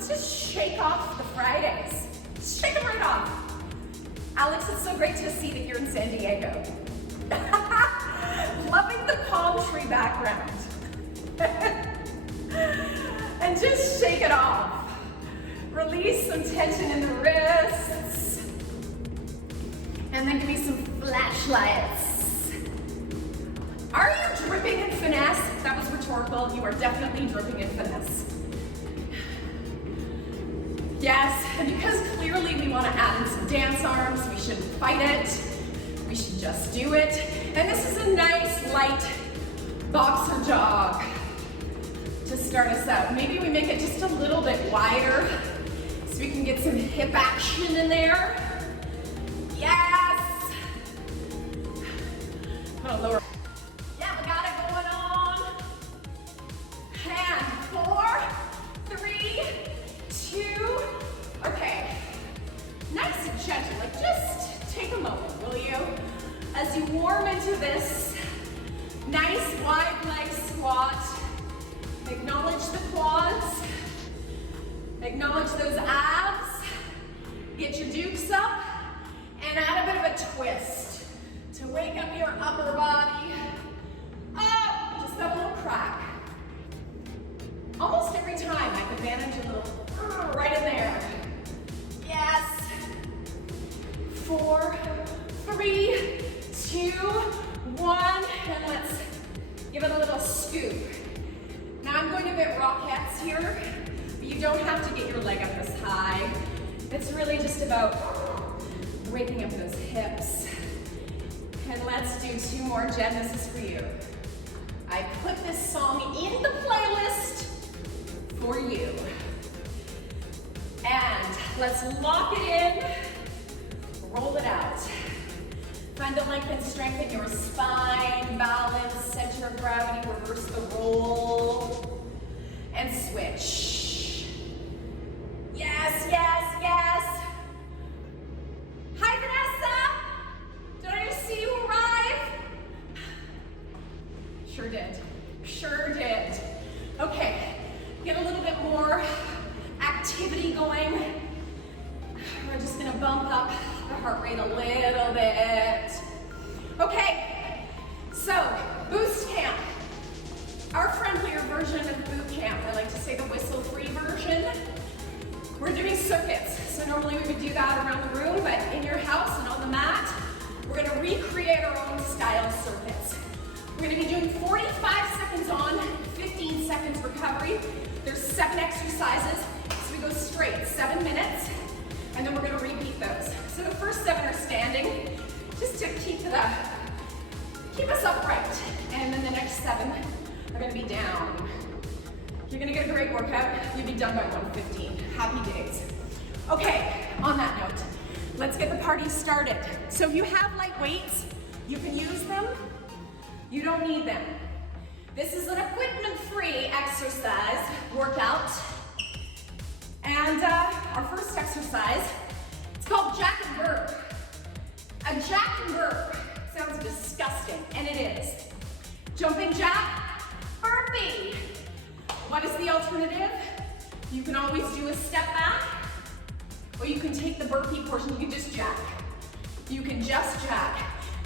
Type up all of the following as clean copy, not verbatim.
let's just shake off the Fridays. Shake them right off. Alex, it's so great to see that you're in San Diego. Loving the palm tree background. And just shake it off. Release some tension in the wrists. And then give me some flashlights. Are you dripping in finesse? That was rhetorical. You are definitely dripping in finesse. Yes, and because clearly we want to add in some dance arms, we shouldn't fight it. We should just do it. And this is a nice light boxer jog to start us out. Maybe we make it just a little bit wider so we can get some hip action in there. Yes. I'm gonna lower. Yeah, we got it going on. And 4, 3, 2. Okay. Nice and gentle. Like just take a moment, will you? As you warm into this nice wide leg squat, acknowledge the quads, acknowledge those abs, get your dukes up, and add a bit of a twist to wake up your upper body. Up, just that little crack. Almost every time I can manage a little right in there. Yes. 4, 3, 2, 1, and let's give it a little scoop. Now I'm going to bit rockets here, but you don't have to get your leg up this high. It's really just about waking up those hips. And let's do 2 more, Jen, this is for you. I put this song in the playlist for you. And let's lock it in, roll it out. Find the length and strength in your spine, balance, center of gravity, reverse the roll, and switch. Yes, yes, yes. Hi, Vanessa. Did I just see you arrive? Sure did, sure did. Okay, get a little bit more activity going. We're just gonna bump up the heart rate a little bit. Okay, so boost camp. Our friendlier version of boot camp, I like to say the whistle-free version. We're doing circuits. So normally we would do that around the room, but in your house and on the mat, we're gonna recreate our own style circuits. We're gonna be doing 45 seconds on, 15 seconds recovery. There's 7 exercises, so we go straight, 7 minutes, and then we're gonna repeat those. So the first 7 are standing, just to keep us upright. And then the next 7 are gonna be down. You're gonna get a great workout. You'll be done by 1:15. Happy days. Okay, on that note, let's get the party started. So if you have light weights, you can use them. You don't need them. This is an equipment-free exercise workout. And our first exercise, it's called jack and burp. A jack and burp sounds disgusting, and it is. Jumping jack, burpee. What is the alternative? You can always do a step back, or you can take the burpee portion, you can just jack. You can just jack.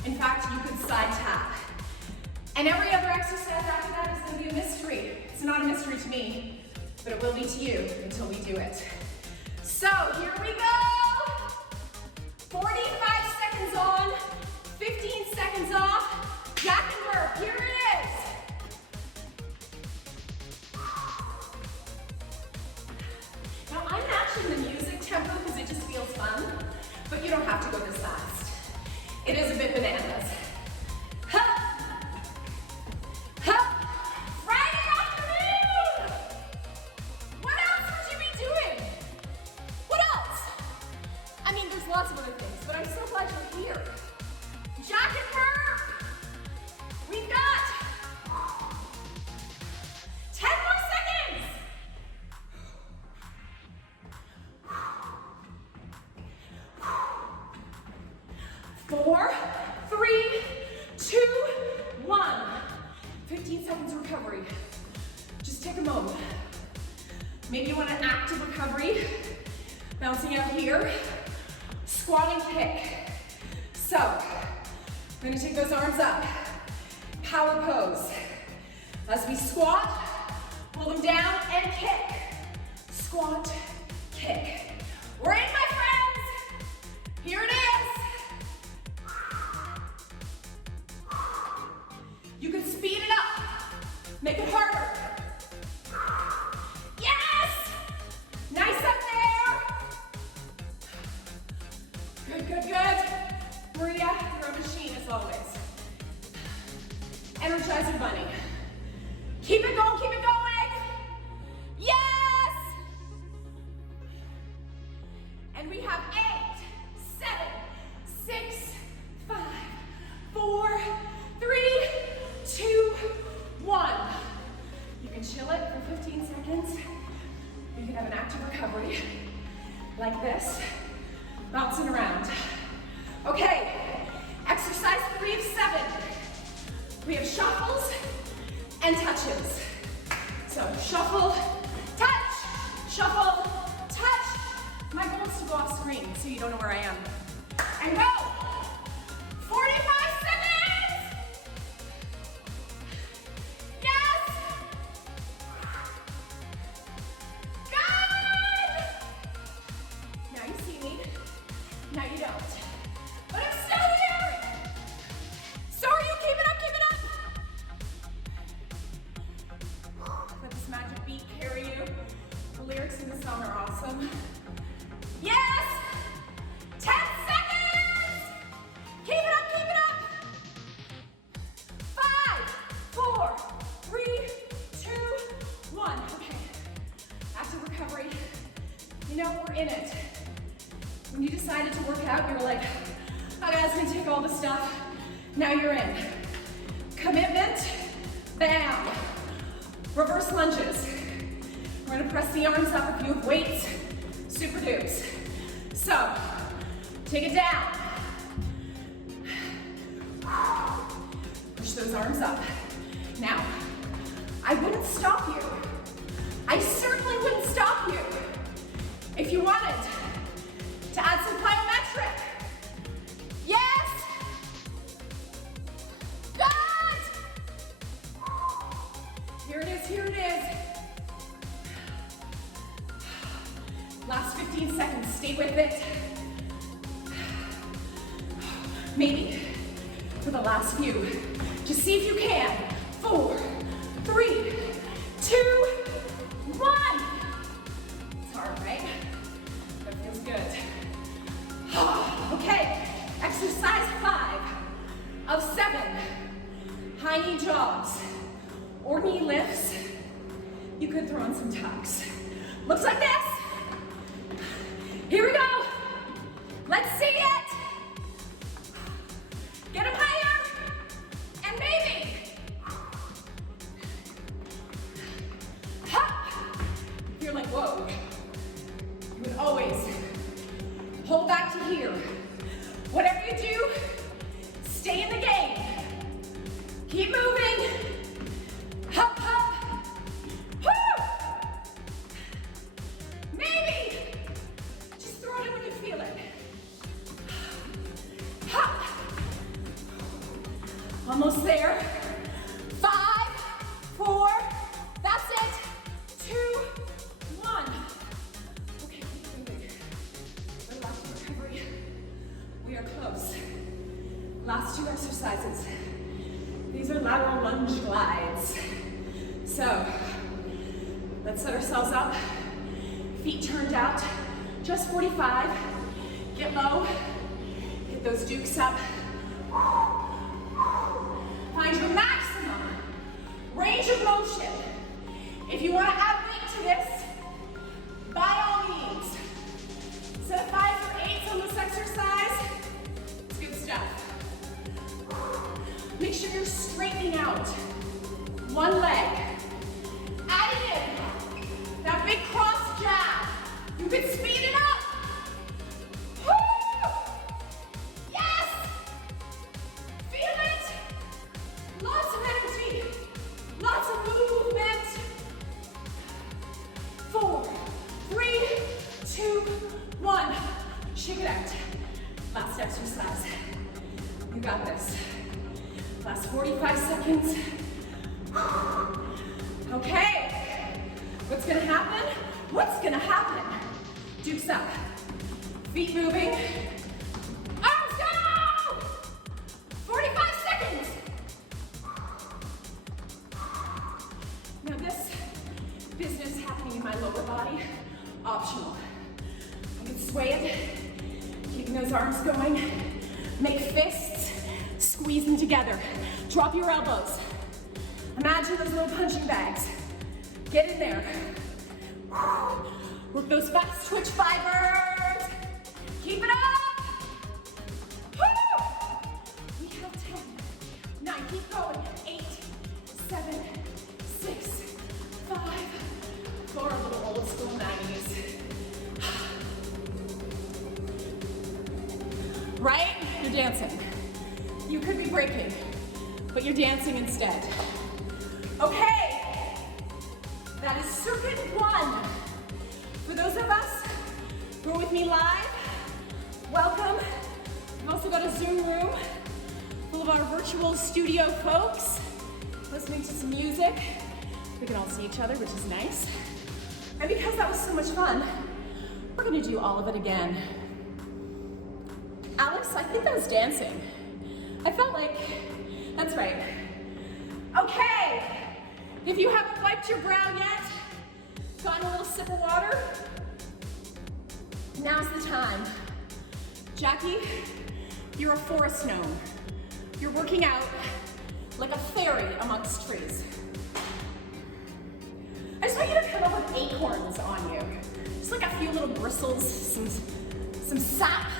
In fact, you could side tap. And every other exercise after that is gonna be a mystery. It's not a mystery to me, but it will be to you until we do it. So here we go. 45 seconds on, 15 seconds off, jack and burp, here it is. Now I'm matching the music tempo because it just feels fun, but you don't have to go this fast. It is a bit bananas. Hup. Hup. Friday afternoon! What else would you be doing? What else? I mean, there's lots of other things, but I'm so glad you're here. Jack and burp! We've got 10 more seconds! 4, 3, 2, 1. 15 seconds recovery. Just take a moment. Maybe you want an active recovery. Bouncing out here. Squat and kick. So, we're gonna take those arms up. Power pose. As we squat, pull them down and kick. Squat, kick. We're in, my friends. Here it is. You can speed it up. Make it harder. Yes! Nice up there. Good, good, good. Maria, you're a machine as always. Energizer bunny. Keep it going, keep it going. Yes! And we have 8, 7, 6, 5, 4, 3, 2, 1. You can chill it for 15 seconds. You can have an active recovery like this, bouncing around. Okay, exercise 3 of 7. We have shuffles and touches. So shuffle, touch, shuffle, touch. My goal is to go off screen so you don't know where I am. And go. 45 seconds. Yes. Good. Now you see me. Now you don't. But I'm still here. So are you. Keep it up, keep it up. Let this magic beat carry you. The lyrics in the song are awesome. Yes! 10 seconds! Keep it up, keep it up! 5, 4, 3, 2, 1. Okay. Active recovery. You know, we're in it. When you decided to work out, you were like, okay, it's gonna take all the stuff. Now you're in. Commitment, bam. Reverse lunges. We're gonna press the arms up if you have weights, super dupes. So, take it down. Push those arms up. Now, I wouldn't stop you. I certainly wouldn't stop you. If you wanted to add some plyometric. Yes! Good! Here it is, here it is. Last 15 seconds, stay with it. Maybe for the last few. Just see if you can. 4, 3, 2, 1. It's hard, right? That feels good. Okay, exercise 5 of 7. High knee jogs or knee lifts. You could throw in some tucks. Looks like this. Here we go. Let's see it. Get them higher. And maybe. Hop. You're like, whoa. You would always hold back to here. Whatever you do, stay in the game. Keep moving. Hop, hop. Woo! Maybe. Just throw it in when you feel it. Hop. Almost there. 5, 4. That's it. 2, 1. Okay, keep moving. Relax recovery. We are close. Last 2 exercises. These are lateral lunge glides. So, let's set ourselves up. Feet turned out. Just 45. Get low. Hit those dukes up. Find your maximum range of motion. If you want to add weight to this, by all means. Set 5s or 8s on this exercise. It's good stuff. Make sure you're straightening out. One leg. Add it in. That big cross jab. You can speed it up. Woo! Yes! Feel it. Lots of energy. Lots of movement. 4, Shake it out. Last exercise. You got this. Last 45 seconds. Okay. What's gonna happen? What's gonna happen? Dukes up. Feet moving. Arms go! 45 seconds. Now this business happening in my lower body, optional. I can sway it, keeping those arms going. Make fists, squeeze them together. Drop your elbows. Imagine those little punching bags. Get in there. Work those fast twitch fibers. Keep it up. Woo! We have 10, 9, keep going. 8, 7, 6, 5, 4, a little old school 90s. Right? You're dancing. You could be breaking, but you're dancing instead. Okay, that is circuit 1. For those of us who are with me live, welcome. We've also got a Zoom room full of our virtual studio folks listening to some music. We can all see each other, which is nice. And because that was so much fun, we're gonna do all of it again. Alex, I think I was dancing. I felt like, that's right. Okay, if you haven't wiped your brow yet, gotten a little sip of water, now's the time. Jackie, you're a forest gnome. You're working out like a fairy amongst trees. I just want you to come up with acorns on you. Just like a few little bristles, some sap.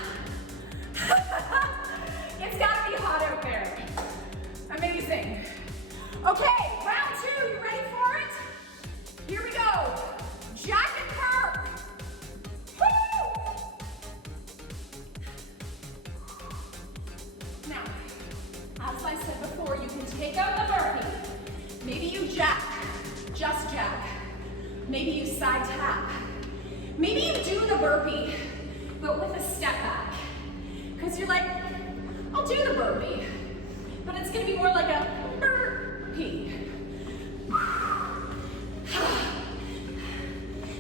It's gotta be hot out there. Amazing. Okay, round 2, you ready for it? Here we go. Jack and curve. Woo! Now, as I said before, you can take out the burpee. Maybe you jack, just jack. Maybe you side tap. Maybe you do the burpee, but with a step back. Because you're like, I'll do the burpee, but it's gonna be more like a burpee.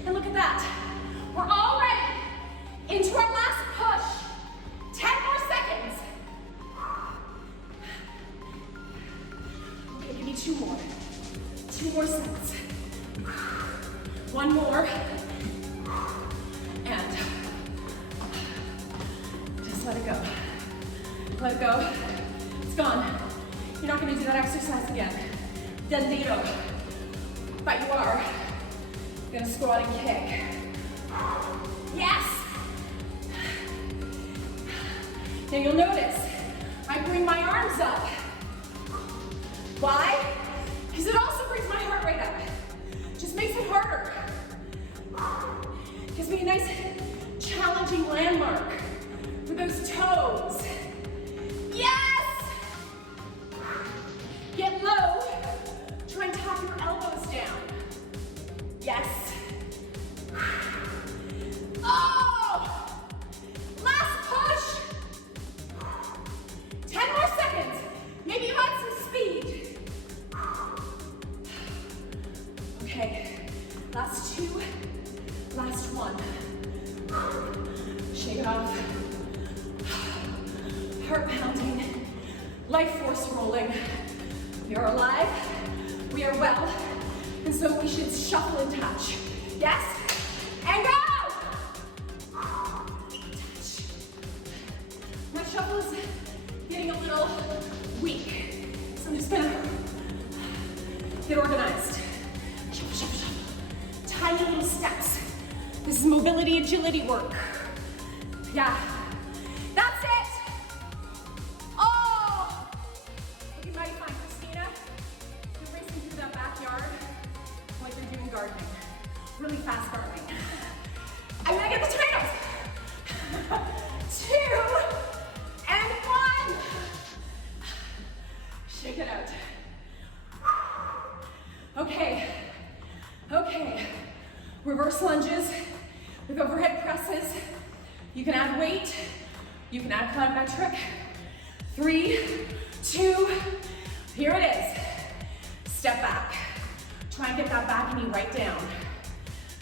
And look at that. We're all ready into our last push. 10 more seconds. Okay, give me 2 more. 2 more sets. 1 more. And just let it go. Let it go. It's gone. You're not gonna do that exercise again. Dead zero. But you are gonna squat and kick. Yes! Now you'll notice, I bring my arms up. Why? Because it also brings my heart rate up. Just makes it harder. Gives me a nice challenging landmark for those toes. Yes! Get low. Try and tap your elbows down. Yes. Oh! Last push. 10 more seconds. Maybe you add some speed. Okay. Last 2. Last 1. Shake it off. Heart pounding. Life force rolling. We are alive. We are well. And so we should shuffle and touch. Yes? And go! Touch. My shuffle is getting a little weak. So I'm just gonna get organized. Shuffle, shuffle, shuffle. Tiny little steps. This is mobility, agility work. Yeah. That's it! Oh! Looking mighty fine, Christina. You're racing through that backyard like you're doing gardening. Really fast gardening. I'm gonna get the tomatoes. 2 and 1. Shake it out. Okay. Okay. Reverse lunges with overhead presses. You can add weight, you can add plyometric. 3, 2, here it is. Step back. Try and get that back knee right down.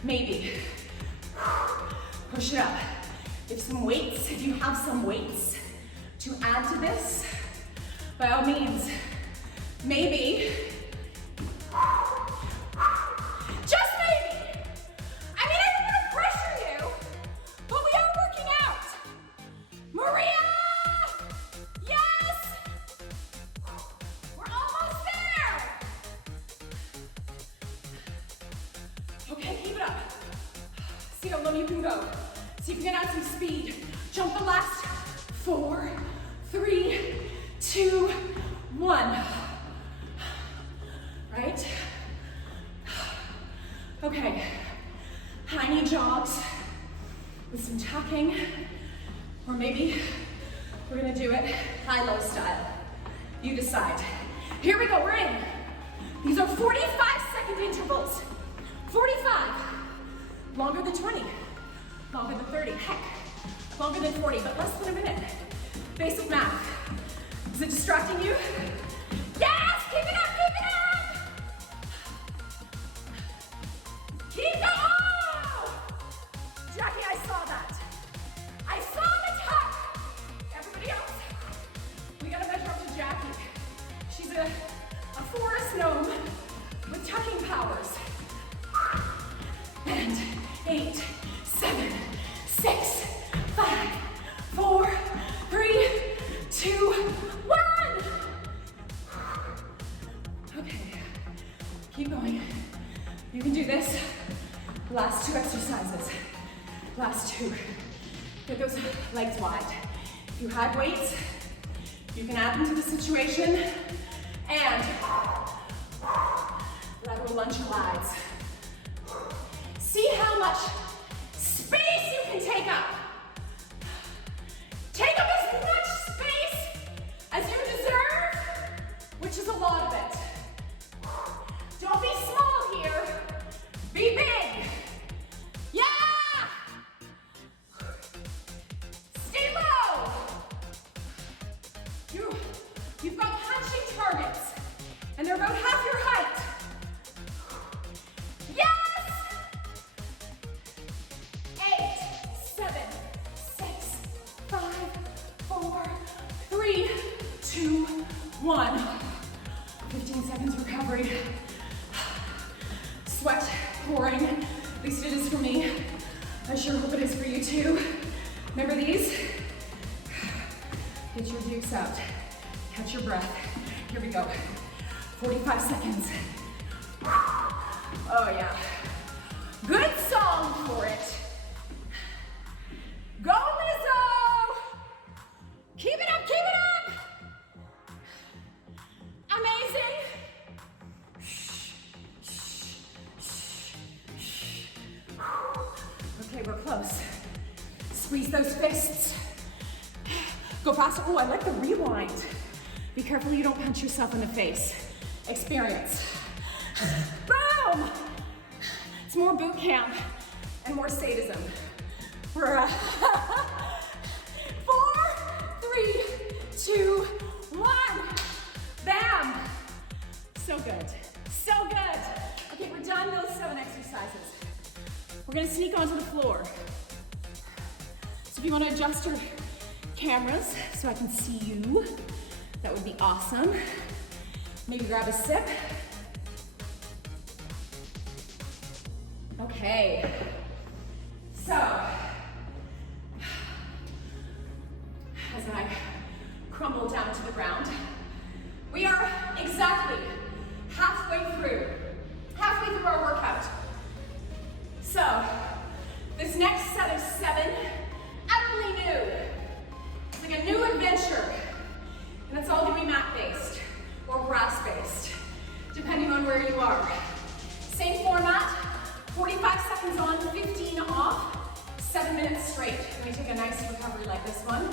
Maybe. Push it up. If you have some weights to add to this, by all means, maybe, just maybe. I mean, I don't want to pressure you, but we are working out. Maria, yes, we're almost there. Okay, keep it up. See how low you can go. See if you can add some speed. Jump the last 4, 3, 2, 1. Right? Okay, high knee jogs with some tucking, or maybe we're gonna do it high-low style. You decide. Here we go, we're in. These are 45-second intervals. 45. Longer than 20. Longer than 30. Heck, longer than 40, but less than a minute. Basic math. Is it distracting you? Yes! Keep it up! Keep it up! Keep it up! Jackie, I saw that. I saw the tuck. Everybody else, we gotta measure up to Jackie. She's a forest gnome with tucking powers. And 8, 7, 6, 5, 4, 3, 2, 1. Okay, keep going. You can do this. Last 2 exercises. Last 2. Get those legs wide. If you had weights, you can add them to the situation. And lateral lunge glides. See how much space you can take up. Take up as much space as you deserve, which is a lot of it. Don't be small here. Be big. Yeah! Stay low. You've got punching targets, and they're about half your height. Yes! 8, 7, 6, 5, 4, 3, 2, 1. 15 seconds recovery. Sweat pouring. At least it is for me. I sure hope it is for you too. Remember these? Get your dukes out. Catch your breath. Here we go. 45 seconds. Oh yeah. Good song for it. Go, Lizzo! Keep it up, keep it up! Amazing. Okay, we're close. Squeeze those fists. Go faster. Oh, I like the rewind. Be careful you don't punch yourself in the face. Experience. Boom! It's more boot camp and more sadism. We're 4, 3, 2, 1. Bam! So good. So good. Okay, we're done those 7 exercises. We're gonna sneak onto the floor. So if you wanna adjust your cameras so I can see you, that would be awesome. Maybe grab a sip. Okay. So, as I crumble down to the ground, we are exactly halfway through our workout. So, this next set of 7, utterly new. It's like a new adventure. And it's all gonna be mat-based or grass-based, depending on where you are. Same format, 45 seconds on, 15 off, 7 minutes straight. And we take a nice recovery like this one,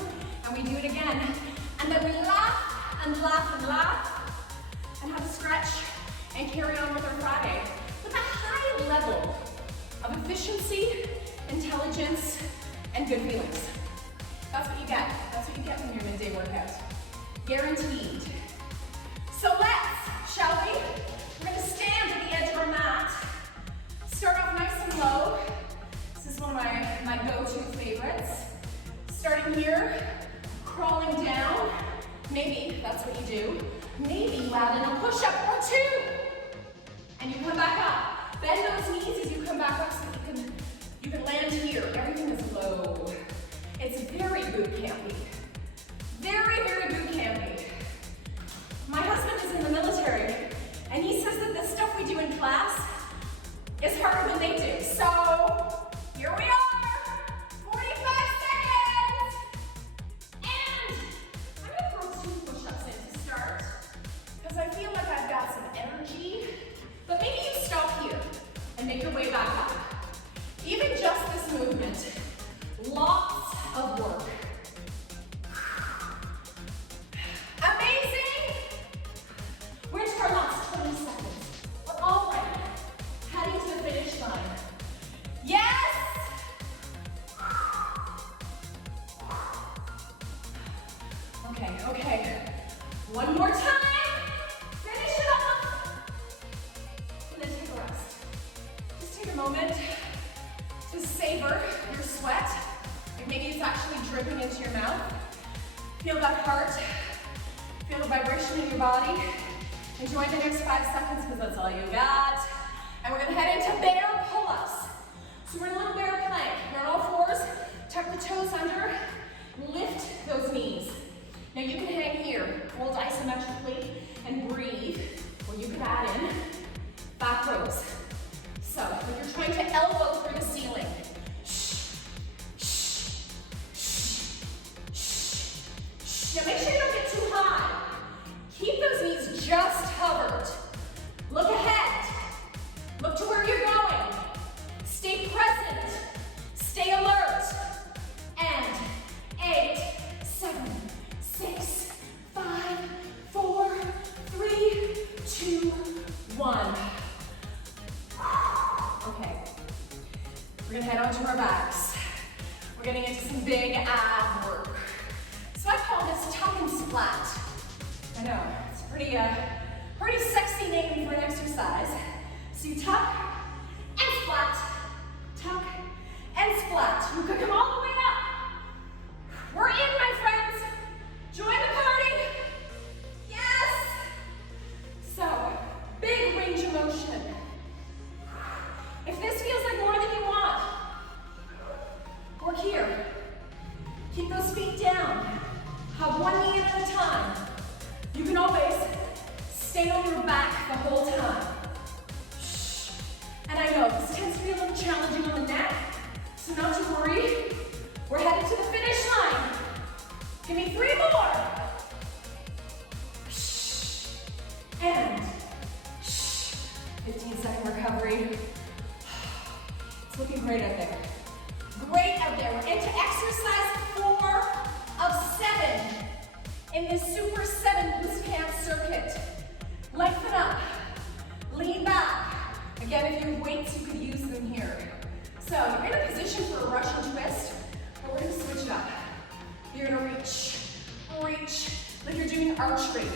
and we do it again. And then we laugh and laugh and laugh, and have a stretch, and carry on with our Friday with a high level of efficiency, intelligence, and good feelings. That's what you get. That's what you get from your midday workout. Guaranteed. So let's, shall we? We're gonna stand at the edge of our mat. Start off nice and low. This is one of my go-to favorites. Starting here, crawling down. Maybe that's what you do. Maybe you add in a push-up or two. And you come back up. Bend those knees as you come back up so that you can land here. Everything is low. It's very boot campy. Very, very boot campy. My husband is in the military, and he says that the stuff we do in class is harder than they do. So, here we are, 45 seconds. And I'm gonna throw 2 push-ups in to start, because I feel like I've got some energy. But maybe you stop here and make your way back up. Even just this movement, lots of work. Amazing! We're into our last 20 seconds. We're already heading to the finish line. Yes! Okay, okay. One more time. Finish it off. And then take a rest. Just take a moment to savor your sweat. Like maybe it's actually dripping into your mouth. Feel that heart. Feel the vibration in your body. Enjoy the next 5 seconds because that's all you got. And we're gonna head into bear pull-ups. So we're in a little bear plank. You're on all fours, tuck the toes under, lift those knees. Now you can hang here, hold isometrically, and breathe, or you can add in back rows. So if you're trying to elbow through the ceiling, now make sure you don't get too high. Keep those knees just hovered. Look ahead. Look to where you're going. Stay present. Stay alert. And 8, 7, 6, 5, 4, 3, 2, 1. Okay. We're gonna head onto our backs. We're getting into some big ab work. So I call this tuck and splat. I know, it's a pretty sexy name for an exercise. So you tuck and splat, tuck and splat. You could come all the way up. We're in, my friends. Join the party. Yes. So, big range of motion. If this feels like more than you want, work here. Keep those feet down. Have one knee at a time. You can always stay on your back the whole time. Shh. And I know this tends to be a little challenging on the neck, so not to worry. We're headed to the finish line. Give me 3 more. Shh. And shh. 15-second recovery. It's looking great out there. Great out there. We're into exercise 4 of 7 in this Super 7 Boostcamp circuit. Lengthen up, lean back. Again, if you have weights, you could use them here. So you're in a position for a Russian twist, but we're gonna switch it up. You're gonna reach, like you're doing archery.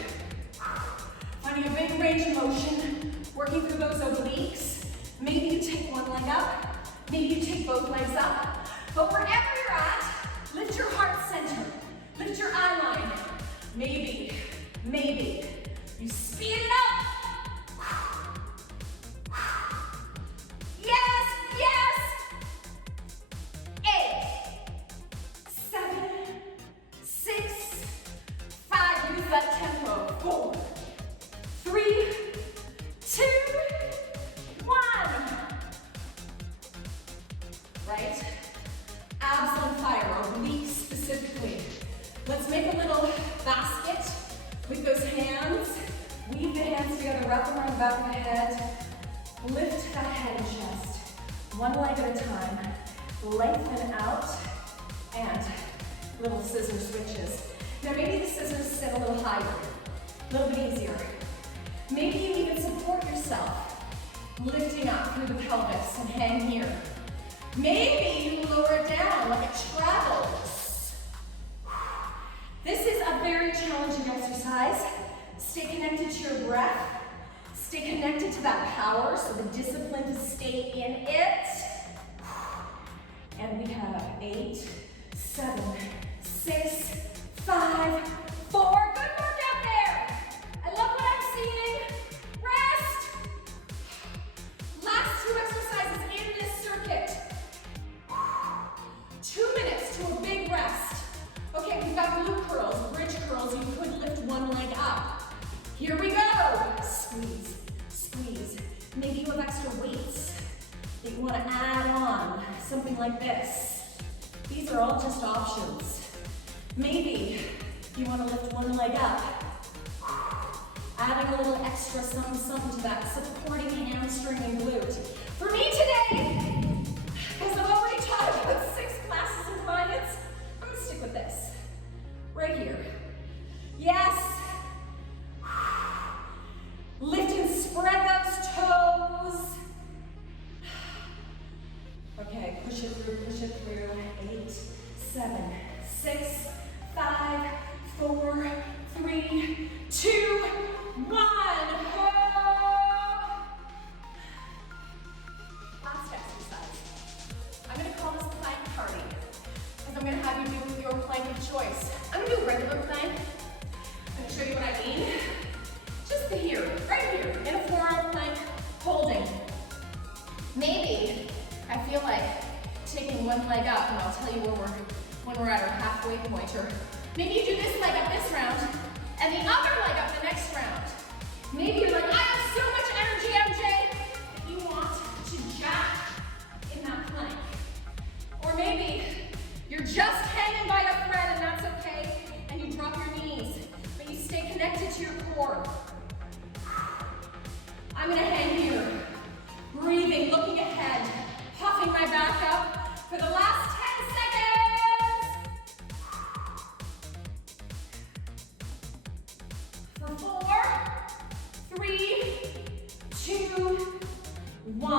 Finding a big range of motion, working through those obliques. Maybe you take one leg up, maybe you take both legs up, but wherever you're at, lift your heart center, lift your eye line. Maybe you speed it up. Yes, yes. 8, 7, 6, 5. Use that tempo. 4, 3, 2, 1. Right? Abs on fire, obliques specifically. Let's make a little basket with those hands. Weave the hands together, wrap them around the back of the head. Lift that head and chest. One leg at a time. Lengthen out. And little scissor switches. Now maybe the scissors sit a little higher, a little bit easier. Maybe you even support yourself, lifting up through the pelvis and hang here. Maybe you lower it down like a straddle. This is a very challenging exercise. Stay connected to your breath. Stay connected to that power, so the discipline to stay in it. And we have 8, 7, 6, 5, 4. Good work out there. I love what I'm seeing. Rest. Last 2 exercises in this circuit. 2 minutes to a big rest. Okay, we've got glute curls, bridge curls. You could lift one leg up. Here we go. Squeeze, squeeze. Maybe you have extra weights that you want to add on. Something like this. These are all just options. Maybe you want to lift one leg up. Adding a little extra something, something to that, supporting hamstring and glute. For me today, because I've already taught about 6 classes in clients, I'm going to stick with this. Right here. Yes. Lift and spread those toes. Okay, push it through, push it through. 8, 7, 6, 5, 4, 3, 2, 1. Last exercise. I'm going to call this plank party, because I'm going to have you do your plank of choice. I'm going to do a regular plank. I'm going to show you what I mean. Just here, right here, in a forearm plank, holding. Maybe I feel like taking one leg up, and I'll tell you when we're at our halfway point. Or maybe you do this leg up this round, and the other leg up the next round. Maybe you're like, I have so much energy, MJ. You want to jack in that plank. Or maybe you're just hanging by a thread, and that's okay, and you drop your knees, but you stay connected to your core. I'm gonna hang here, breathing, looking ahead, puffing my back up for the last 10 seconds. For 4, 3, 2, 1.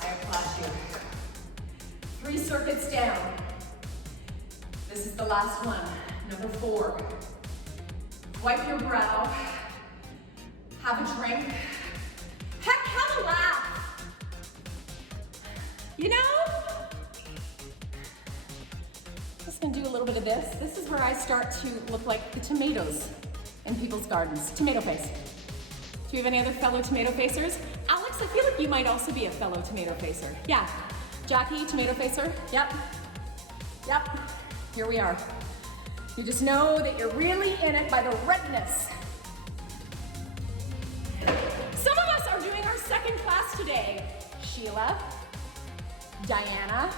I applaud you. 3 circuits down. This is the last one, number 4. Wipe your brow, have a drink, heck, have a laugh. You know, just gonna do a little bit of this. This is where I start to look like the tomatoes in people's gardens. Tomato face. Do you have any other fellow tomato facers? Alex, I feel like you might also be a fellow tomato facer. Yeah, Jackie, tomato facer, yep. Yep, here we are. You just know that you're really in it by the redness. Some of us are doing our second class today. Sheila, Diana.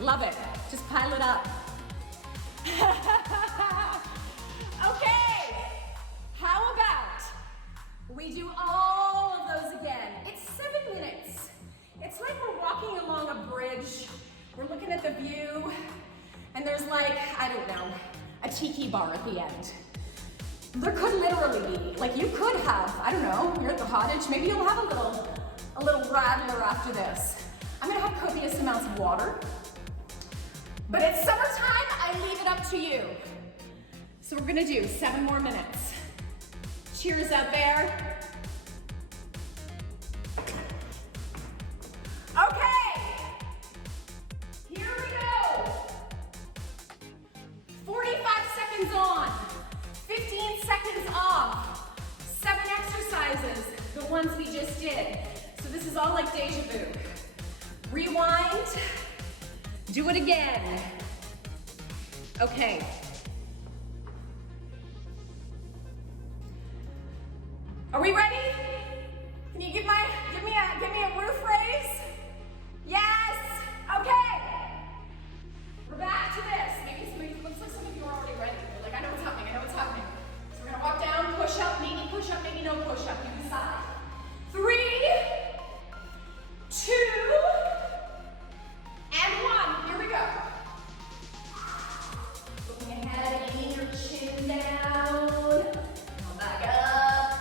Love it. Just pile it up. Okay. How about we do all of those again? It's 7 minutes. It's like we're walking along a bridge. We're looking at the view. And there's like, I don't know, a tiki bar at the end. There could literally be, like you could have, I don't know, you're at the cottage, maybe you'll have a little rattler after this. I'm gonna have copious amounts of water. But it's summertime, I leave it up to you. So we're gonna do 7 more minutes. Cheers out there. Okay, here we go. 45 seconds on, 15 seconds off, 7 exercises, the ones we just did. So this is all like deja vu. Rewind, do it again. Okay. Are we ready? Can you give me a roof raise? Yes. Okay. We're back to this. Maybe looks like some of you are already ready. You're like, I know what's happening. I know what's happening. So we're gonna walk down, push up, maybe no push up. You decide. 3, 2, and 1. Here we go. Looking ahead, aiming your chin down. Come back up.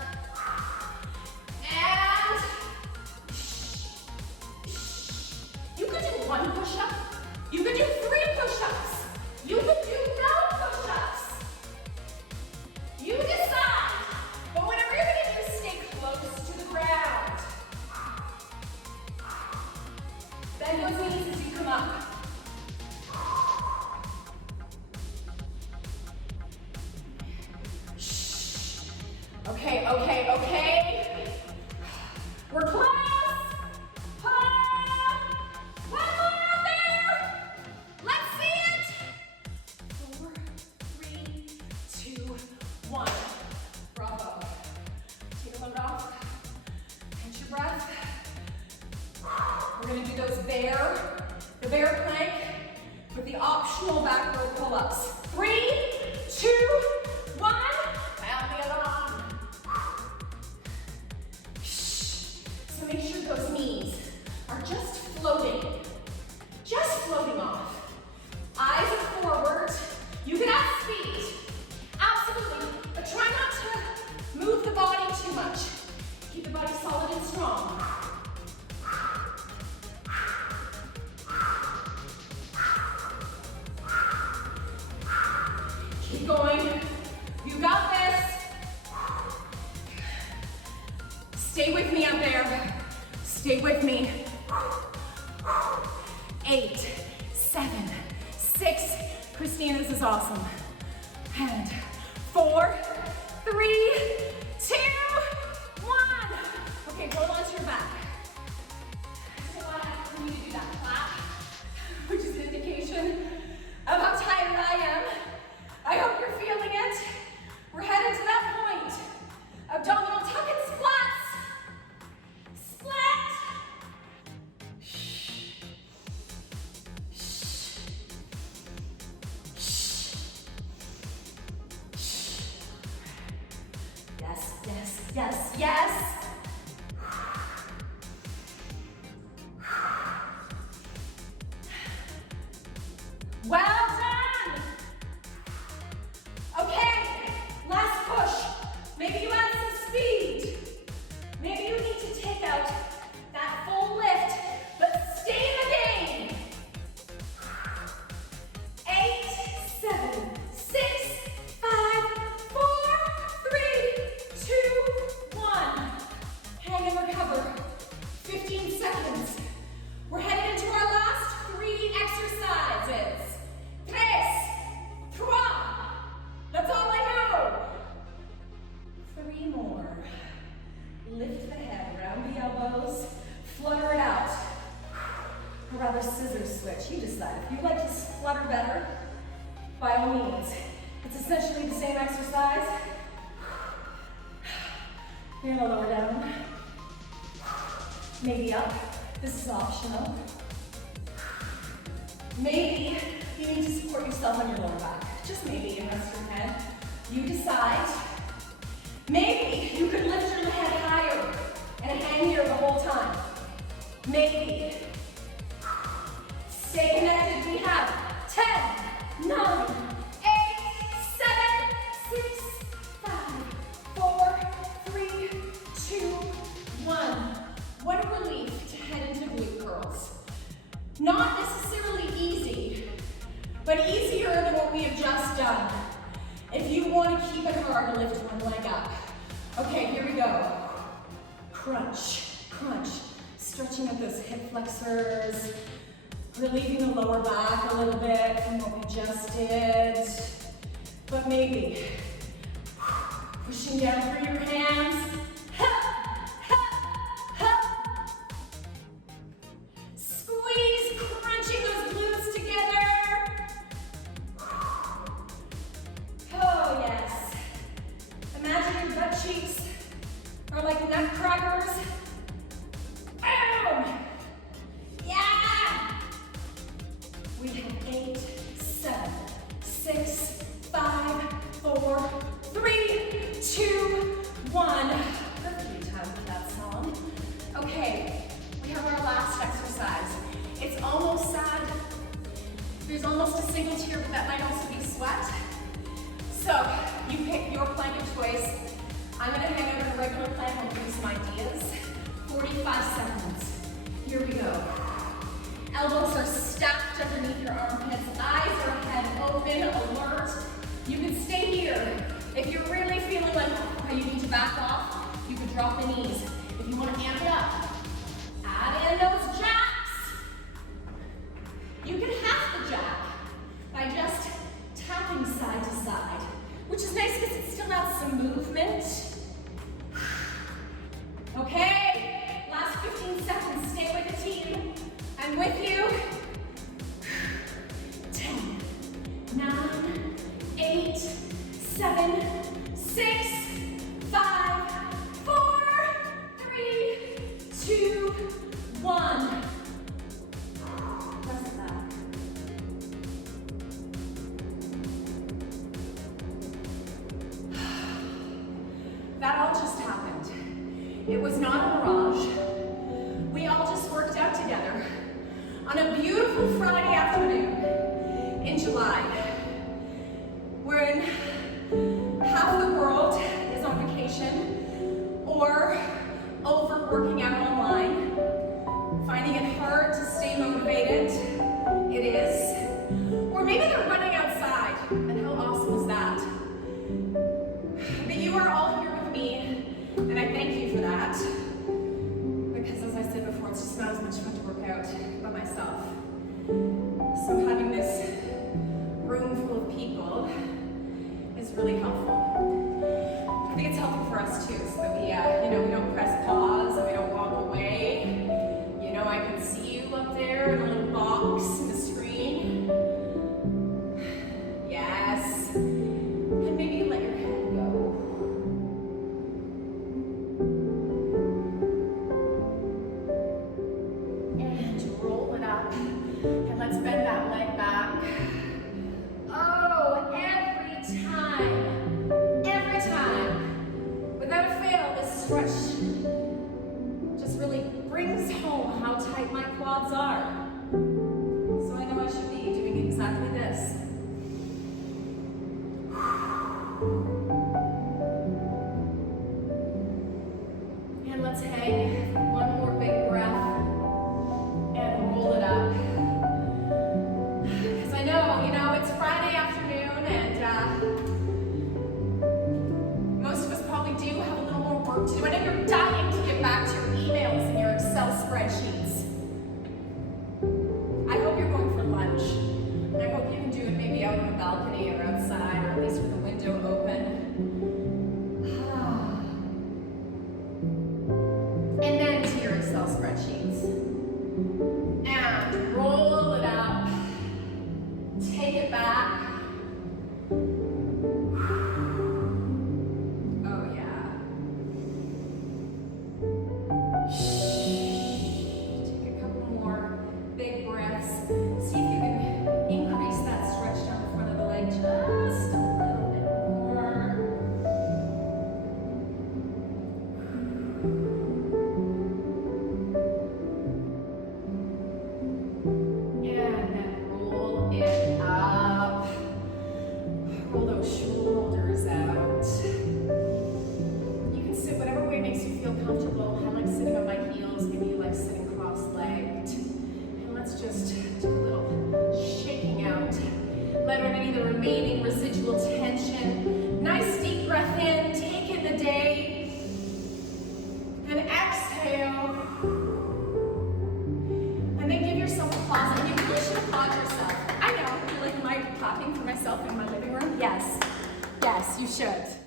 Bend those knees as you come up. Okay, okay, okay. We're close. One more out there. Let's see it. 4, 3, 2, 1. Bravo. Take a load off. Catch your breath. We're gonna do the bear plank with the optional back row pull-ups. 3, 2, 1. Out the other arm. So make sure those knees are just floating off. Eyes are forward. You can add speed, absolutely, but try not to move the body too much. Keep the body solid and strong. Keep going. You got this. Stay with me up there. Stay with me. 8, 7, 6. Christina, this is awesome. And 4, 3, 2, 1. Okay, hold on to your back. I want to ask you to do that clap, which is an indication of how tired I am. I hope you're feeling it. We're headed to that point. Abdominal tuck and splats. Splat. Yes, yes, yes, yes. Well done. Okay, last push. Maybe you add some speed. Maybe you need to take out that full lift, but stay in the game. 8, 7, 6, 5, 4, 3, 2, 1. Hang and recover. 15 seconds. We're headed into our last 3 exercises. 3, 2, that's all I know. 3 more. Lift the head, round the elbows, flutter it out. Or rather, scissor switch. You decide. If you like to flutter better, by all means. It's essentially the same exercise. You're gonna lower down. Maybe up. This is optional. Maybe you need to support yourself on your lower back. Just maybe, and rest your head. You decide. Maybe you could lift your head higher and hang here the whole time. Maybe. Stay connected. We have 10, 9, 8, 7, 6, 5, 4, 3, 2, 1. What a relief to head into glute curls. Not necessarily easy, but easier than what we have just done. If you want to keep it hard, lift one leg up. Okay, here we go. Crunch, crunch. Stretching up those hip flexors. Relieving the lower back a little bit from what we just did. But maybe pushing down through your hands. Squeeze, crunching those glutes together. Oh, yes. Imagine your butt cheeks are like nutcrackers. Boom! Yeah! We have 8, 7, 6, 5, 4, 3, 2, 1. Perfectly timed for that song. Okay, we have our last exercise. It's almost sad. There's almost a single tear, but that might also be sweat. So, you pick your plank of choice. I'm gonna hang out in a regular plank and give you some ideas. 45 seconds. Here we go. Elbows are stacked underneath your armpits. Eyes are head open, alert. You can stay here. If you're really feeling like you need to back off, you can drop the knees. If you want to amp it up, add in those jacks. with you. 10, 9, 8, 7, 6, 5, 4, 3, 2, 1. Rest of that. That all just happened. It was not a mirage. We all just worked out together on a beautiful Friday afternoon in July, when half the world is on vacation or over working out online, finding it hard to stay motivated. It is. Or maybe they're running outside, and how awesome is that? But you are all here with me, and I thank you for that. Because as I said before, it's just not as much fun to work out by myself. So having this room full of people is really helpful. I think it's helpful for us too, so that we, we don't press pause and we don't walk away. You know, I can see you up there in a little box in the screen. Yes. And maybe you let your head go. And roll it up. And let's bend that leg back. Oh, every time, without a fail, this stretch just really brings home how tight my quads are. So I know I should be doing exactly this. And let's hang one more big breath and roll it up. Because I know, it's Friday afternoon and most of us probably do have a little more work to do. I know you're dying to get back to your emails and your Excel spreadsheets. I hope you're going for lunch. And I hope you can do it maybe out on a balcony or outside, or at least with the window open. And then to your Excel spreadsheets. And roll it up. Take it back. Oh yeah. Take a couple more big breaths. See if you can increase that stretch down the front of the leg just a little bit more. And then roll it up. Roll those shoulders out. You can sit whatever way makes you feel comfortable. I like sitting on my heels. Maybe you like sitting cross-legged. And let's just do a little shaking out. Let out any of the remaining residual tension. Nice deep breath in. Take in the day. And exhale. And then give yourself applause. And you really should applaud yourself. I know. I feel like, am I clapping for myself in my living room? Yes. Yes, you should.